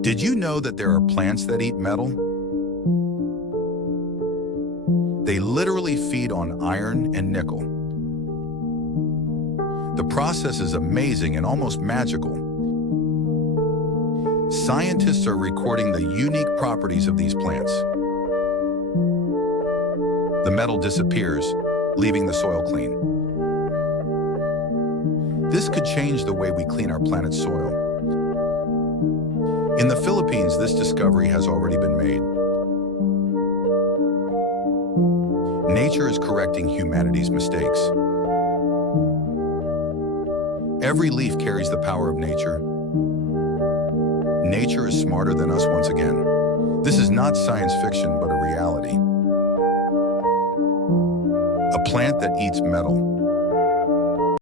Did you know that there are plants that eat metal? They literally feed on iron and nickel. The process is amazing and almost magical. Scientists are recording the unique properties of these plants. The metal disappears, leaving the soil clean. This could change the way we clean our planet's soil. In the Philippines, this discovery has already been made. Nature is correcting humanity's mistakes. Every leaf carries the power of nature. Nature is smarter than us once again. This is not science fiction, but a reality. A plant that eats metal.